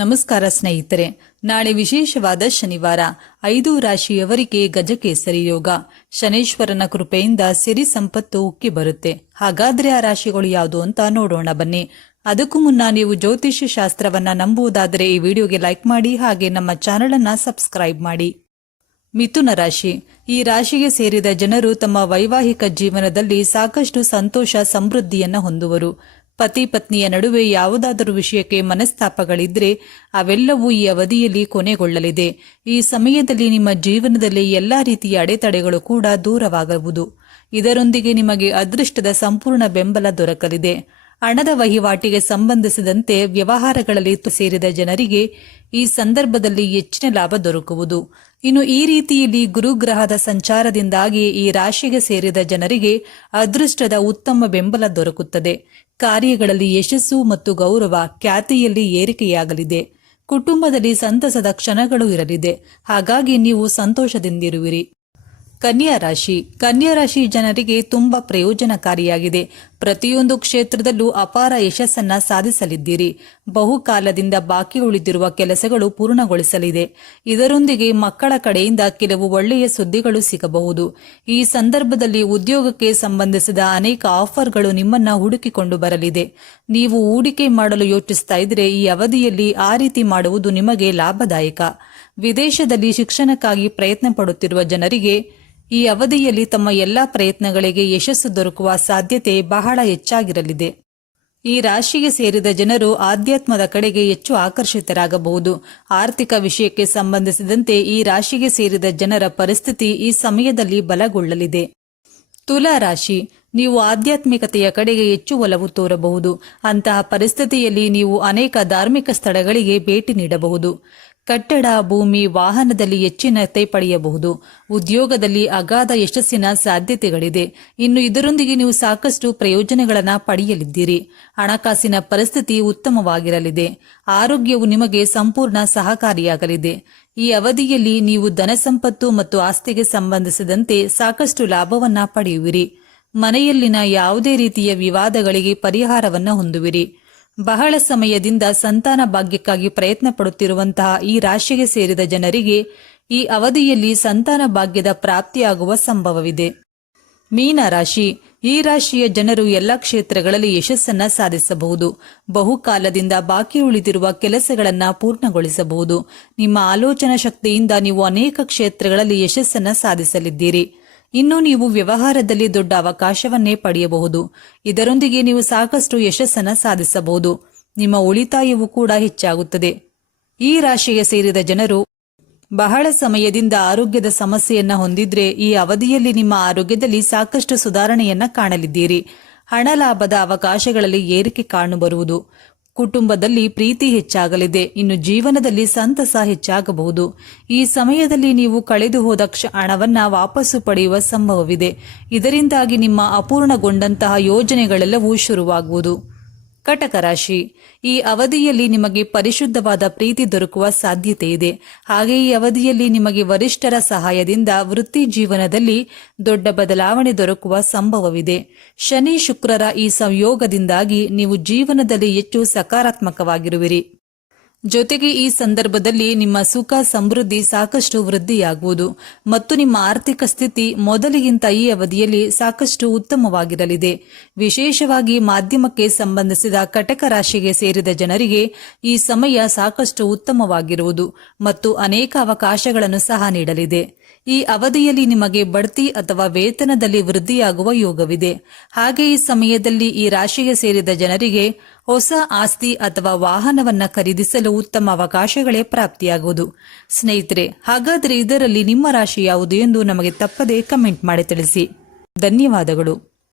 ನಮಸ್ಕಾರ ಸ್ನೇಹಿತರೆ, ನಾಳೆ ವಿಶೇಷವಾದ ಶನಿವಾರ, ಐದು ರಾಶಿಯವರಿಗೆ ಗಜಕೇಸರಿ ಯೋಗ. ಶನೇಶ್ವರನ ಕೃಪೆಯಿಂದ ಸಿರಿ ಸಂಪತ್ತು ಉಕ್ಕಿ ಬರುತ್ತೆ. ಹಾಗಾದ್ರೆ ಆ ರಾಶಿಗಳು ಯಾವುದು ಅಂತ ನೋಡೋಣ ಬನ್ನಿ. ಅದಕ್ಕೂ ಮುನ್ನ ನೀವು ಜ್ಯೋತಿಷ್ಯ ಶಾಸ್ತ್ರವನ್ನ ನಂಬುವುದಾದರೆ ಈ ವಿಡಿಯೋಗೆ ಲೈಕ್ ಮಾಡಿ, ಹಾಗೆ ನಮ್ಮ ಚಾನೆಲ್ ಅನ್ನ ಸಬ್ಸ್ಕ್ರೈಬ್ ಮಾಡಿ. ಮಿಥುನ ರಾಶಿ. ಈ ರಾಶಿಗೆ ಸೇರಿದ ಜನರು ತಮ್ಮ ವೈವಾಹಿಕ ಜೀವನದಲ್ಲಿ ಸಾಕಷ್ಟು ಸಂತೋಷ, ಸಮೃದ್ಧಿಯನ್ನ ಹೊಂದುವರು. ಪತಿ ಪತ್ನಿಯ ನಡುವೆ ಯಾವುದಾದರೂ ವಿಷಯಕ್ಕೆ ಮನಸ್ತಾಪಗಳಿದ್ರೆ ಅವೆಲ್ಲವೂ ಈ ಅವಧಿಯಲ್ಲಿ ಕೊನೆಗೊಳ್ಳಲಿದೆ. ಈ ಸಮಯದಲ್ಲಿ ನಿಮ್ಮ ಜೀವನದಲ್ಲಿ ಎಲ್ಲಾ ರೀತಿಯ ಅಡೆತಡೆಗಳು ಕೂಡ ದೂರವಾಗುವುದು. ಇದರೊಂದಿಗೆ ನಿಮಗೆ ಅದೃಷ್ಟದ ಸಂಪೂರ್ಣ ಬೆಂಬಲ ದೊರಕಲಿದೆ. ಹಣದ ವಹಿವಾಟಿಗೆ ಸಂಬಂಧಿಸಿದಂತೆ ವ್ಯವಹಾರಗಳಲ್ಲಿ ಸೇರಿದ ಜನರಿಗೆ ಈ ಸಂದರ್ಭದಲ್ಲಿ ಹೆಚ್ಚಿನ ಲಾಭ ದೊರಕುವುದು. ಇನ್ನು ಈ ರೀತಿಯಲ್ಲಿ ಗುರುಗ್ರಹದ ಸಂಚಾರದಿಂದಾಗಿ ಈ ರಾಶಿಗೆ ಸೇರಿದ ಜನರಿಗೆ ಅದೃಷ್ಟದ ಉತ್ತಮ ಬೆಂಬಲ ದೊರಕುತ್ತದೆ. ಕಾರ್ಯಗಳಲ್ಲಿ ಯಶಸ್ಸು ಮತ್ತು ಗೌರವ ಖ್ಯಾತಿಯಲ್ಲಿ ಏರಿಕೆಯಾಗಲಿದೆ. ಕುಟುಂಬದಲ್ಲಿ ಸಂತಸದ ಕ್ಷಣಗಳು ಇರಲಿದೆ. ಹಾಗಾಗಿ ನೀವು ಸಂತೋಷದಿಂದಿರುವಿರಿ. ಕನ್ಯಾ ರಾಶಿ. ಕನ್ಯಾ ರಾಶಿ ಜನರಿಗೆ ತುಂಬಾ ಪ್ರಯೋಜನಕಾರಿಯಾಗಿದೆ. ಪ್ರತಿಯೊಂದು ಕ್ಷೇತ್ರದಲ್ಲೂ ಅಪಾರ ಯಶಸ್ಸನ್ನ ಸಾಧಿಸಲಿದ್ದೀರಿ. ಬಹುಕಾಲದಿಂದ ಬಾಕಿ ಉಳಿದಿರುವ ಕೆಲಸಗಳು ಪೂರ್ಣಗೊಳಿಸಲಿದೆ. ಇದರೊಂದಿಗೆ ಮಕ್ಕಳ ಕಡೆಯಿಂದ ಕೆಲವು ಒಳ್ಳೆಯ ಸುದ್ದಿಗಳು ಸಿಗಬಹುದು. ಈ ಸಂದರ್ಭದಲ್ಲಿ ಉದ್ಯೋಗಕ್ಕೆ ಸಂಬಂಧಿಸಿದ ಅನೇಕ ಆಫರ್ಗಳು ನಿಮ್ಮನ್ನ ಹುಡುಕಿಕೊಂಡು ಬರಲಿದೆ. ನೀವು ಹೂಡಿಕೆ ಮಾಡಲು ಯೋಚಿಸ್ತಾ ಇದ್ರೆ ಈ ಅವಧಿಯಲ್ಲಿ ಆ ರೀತಿ ಮಾಡುವುದು ನಿಮಗೆ ಲಾಭದಾಯಕ. ವಿದೇಶದಲ್ಲಿ ಶಿಕ್ಷಣಕ್ಕಾಗಿ ಪ್ರಯತ್ನ ಪಡುತ್ತಿರುವ ಜನರಿಗೆ ಈ ಅವಧಿಯಲ್ಲಿ ತಮ್ಮ ಎಲ್ಲಾ ಪ್ರಯತ್ನಗಳಿಗೆ ಯಶಸ್ಸು ದೊರಕುವ ಸಾಧ್ಯತೆ ಬಹಳ ಹೆಚ್ಚಾಗಿರಲಿದೆ. ಈ ರಾಶಿಗೆ ಸೇರಿದ ಜನರು ಆಧ್ಯಾತ್ಮದ ಕಡೆಗೆ ಹೆಚ್ಚು ಆಕರ್ಷಿತರಾಗಬಹುದು. ಆರ್ಥಿಕ ವಿಷಯಕ್ಕೆ ಸಂಬಂಧಿಸಿದಂತೆ ಈ ರಾಶಿಗೆ ಸೇರಿದ ಜನರ ಪರಿಸ್ಥಿತಿ ಈ ಸಮಯದಲ್ಲಿ ಬಲಗೊಳ್ಳಲಿದೆ. ತುಲಾ ರಾಶಿ, ನೀವು ಆಧ್ಯಾತ್ಮಿಕತೆಯ ಕಡೆಗೆ ಹೆಚ್ಚು ಒಲವು ತೋರಬಹುದು. ಅಂತಹ ಪರಿಸ್ಥಿತಿಯಲ್ಲಿ ನೀವು ಅನೇಕ ಧಾರ್ಮಿಕ ಸ್ಥಳಗಳಿಗೆ ಭೇಟಿ ನೀಡಬಹುದು. ಕಟ್ಟಡ, ಭೂಮಿ, ವಾಹನದಲ್ಲಿ ಹೆಚ್ಚಿನತೆ ಪಡೆಯಬಹುದು. ಉದ್ಯೋಗದಲ್ಲಿ ಅಗಾಧ ಯಶಸ್ಸಿನ ಸಾಧ್ಯತೆಗಳಿದೆ. ಇನ್ನು ಇದರೊಂದಿಗೆ ನೀವು ಸಾಕಷ್ಟು ಪ್ರಯೋಜನಗಳನ್ನು ಪಡೆಯಲಿದ್ದೀರಿ. ಹಣಕಾಸಿನ ಪರಿಸ್ಥಿತಿ ಉತ್ತಮವಾಗಿರಲಿದೆ. ಆರೋಗ್ಯವು ನಿಮಗೆ ಸಂಪೂರ್ಣ ಸಹಕಾರಿಯಾಗಲಿದೆ. ಈ ಅವಧಿಯಲ್ಲಿ ನೀವು ಧನ ಸಂಪತ್ತು ಮತ್ತು ಆಸ್ತಿಗೆ ಸಂಬಂಧಿಸಿದಂತೆ ಸಾಕಷ್ಟು ಲಾಭವನ್ನ ಪಡೆಯುವಿರಿ. ಮನೆಯಲ್ಲಿನ ಯಾವುದೇ ರೀತಿಯ ವಿವಾದಗಳಿಗೆ ಪರಿಹಾರವನ್ನು ಹೊಂದುವಿರಿ. ಬಹಳ ಸಮಯದಿಂದ ಸಂತಾನ ಭಾಗ್ಯಕ್ಕಾಗಿ ಪ್ರಯತ್ನ ಪಡುತ್ತಿರುವಂತಹ ಈ ರಾಶಿಗೆ ಸೇರಿದ ಜನರಿಗೆ ಈ ಅವಧಿಯಲ್ಲಿ ಸಂತಾನ ಭಾಗ್ಯದ ಪ್ರಾಪ್ತಿಯಾಗುವ ಸಂಭವವಿದೆ. ಮೀನ ರಾಶಿ, ಈ ರಾಶಿಯ ಜನರು ಎಲ್ಲ ಕ್ಷೇತ್ರಗಳಲ್ಲಿ ಯಶಸ್ಸನ್ನ ಸಾಧಿಸಬಹುದು. ಬಹುಕಾಲದಿಂದ ಬಾಕಿ ಉಳಿದಿರುವ ಕೆಲಸಗಳನ್ನ ಪೂರ್ಣಗೊಳಿಸಬಹುದು. ನಿಮ್ಮ ಆಲೋಚನಾ ಶಕ್ತಿಯಿಂದ ನೀವು ಅನೇಕ ಕ್ಷೇತ್ರಗಳಲ್ಲಿ ಯಶಸ್ಸನ್ನ ಸಾಧಿಸಲಿದ್ದೀರಿ. ಇನ್ನು ನೀವು ವ್ಯವಹಾರದಲ್ಲಿ ದೊಡ್ಡ ಅವಕಾಶವನ್ನೇ ಪಡೆಯಬಹುದು. ಇದರೊಂದಿಗೆ ನೀವು ಸಾಕಷ್ಟು ಯಶಸ್ಸನ್ನು ಸಾಧಿಸಬಹುದು. ನಿಮ್ಮ ಉಳಿತಾಯವೂ ಕೂಡ ಹೆಚ್ಚಾಗುತ್ತದೆ. ಈ ರಾಶಿಗೆ ಸೇರಿದ ಜನರು ಬಹಳ ಸಮಯದಿಂದ ಆರೋಗ್ಯದ ಸಮಸ್ಯೆಯನ್ನ ಹೊಂದಿದ್ರೆ ಈ ಅವಧಿಯಲ್ಲಿ ನಿಮ್ಮ ಆರೋಗ್ಯದಲ್ಲಿ ಸಾಕಷ್ಟು ಸುಧಾರಣೆಯನ್ನ ಕಾಣಲಿದ್ದೀರಿ. ಹಣ ಲಾಭದ ಅವಕಾಶಗಳಲ್ಲಿ ಏರಿಕೆ ಕಾಣಬರುವುದು ಕುಟುಂಬದಲ್ಲಿ ಪ್ರೀತಿ ಹೆಚ್ಚಾಗಲಿದೆ. ಇನ್ನು ಜೀವನದಲ್ಲಿ ಸಂತಸ ಹೆಚ್ಚಾಗಬಹುದು. ಈ ಸಮಯದಲ್ಲಿ ನೀವು ಕಳೆದು ಹೋದ ಹಣವನ್ನ ವಾಪಸ್ಸು ಪಡೆಯುವ ಸಂಭವವಿದೆ. ಇದರಿಂದಾಗಿ ನಿಮ್ಮ ಅಪೂರ್ಣಗೊಂಡಂತಹ ಯೋಜನೆಗಳೆಲ್ಲವೂ ಶುರುವಾಗುವುದು. ಕಟಕ ರಾಶಿ. ಈ ಅವಧಿಯಲ್ಲಿ ನಿಮಗೆ ಪರಿಶುದ್ಧವಾದ ಪ್ರೀತಿ ದೊರಕುವ ಸಾಧ್ಯತೆ ಇದೆ. ಹಾಗೆ ಈ ಅವಧಿಯಲ್ಲಿ ನಿಮಗೆ ವರಿಷ್ಠರ ಸಹಾಯದಿಂದ ವೃತ್ತಿ ಜೀವನದಲ್ಲಿ ದೊಡ್ಡ ಬದಲಾವಣೆ ದೊರಕುವ ಸಂಭವವಿದೆ. ಶನಿ ಶುಕ್ರರ ಈ ಸಂಯೋಗದಿಂದಾಗಿ ನೀವು ಜೀವನದಲ್ಲಿ ಹೆಚ್ಚು ಸಕಾರಾತ್ಮಕವಾಗಿರುವಿರಿ. ಜೊತೆಗೆ ಈ ಸಂದರ್ಭದಲ್ಲಿ ನಿಮ್ಮ ಸುಖ, ಸಮೃದ್ಧಿ ಸಾಕಷ್ಟು ವೃದ್ಧಿಯಾಗುವುದು ಮತ್ತು ನಿಮ್ಮ ಆರ್ಥಿಕ ಸ್ಥಿತಿ ಮೊದಲಿಗಿಂತ ಈ ಅವಧಿಯಲ್ಲಿ ಸಾಕಷ್ಟು ಉತ್ತಮವಾಗಿರಲಿದೆ. ವಿಶೇಷವಾಗಿ ಮಾಧ್ಯಮಕ್ಕೆ ಸಂಬಂಧಿಸಿದ ಕಟಕ ರಾಶಿಗೆ ಸೇರಿದ ಜನರಿಗೆ ಈ ಸಮಯ ಸಾಕಷ್ಟು ಉತ್ತಮವಾಗಿರುವುದು ಮತ್ತು ಅನೇಕ ಅವಕಾಶಗಳನ್ನು ಸಹ ನೀಡಲಿದೆ. ಈ ಅವಧಿಯಲ್ಲಿ ನಿಮಗೆ ಬಡ್ತಿ ಅಥವಾ ವೇತನದಲ್ಲಿ ವೃದ್ಧಿಯಾಗುವ ಯೋಗವಿದೆ. ಹಾಗೆ ಈ ಸಮಯದಲ್ಲಿ ಈ ರಾಶಿಗೆ ಸೇರಿದ ಜನರಿಗೆ ಹೊಸ ಆಸ್ತಿ ಅಥವಾ ವಾಹನವನ್ನ ಖರೀದಿಸಲು ಉತ್ತಮ ಅವಕಾಶಗಳೇ ಪ್ರಾಪ್ತಿಯಾಗುವುದು. ಸ್ನೇಹಿತರೆ, ಹಾಗಾದರೆ ಇದರಲ್ಲಿ ನಿಮ್ಮ ರಾಶಿ ಯಾವುದು ಎಂದು ನಮಗೆ ತಪ್ಪದೆ ಕಮೆಂಟ್ ಮಾಡಿ ತಿಳಿಸಿ. ಧನ್ಯವಾದಗಳು.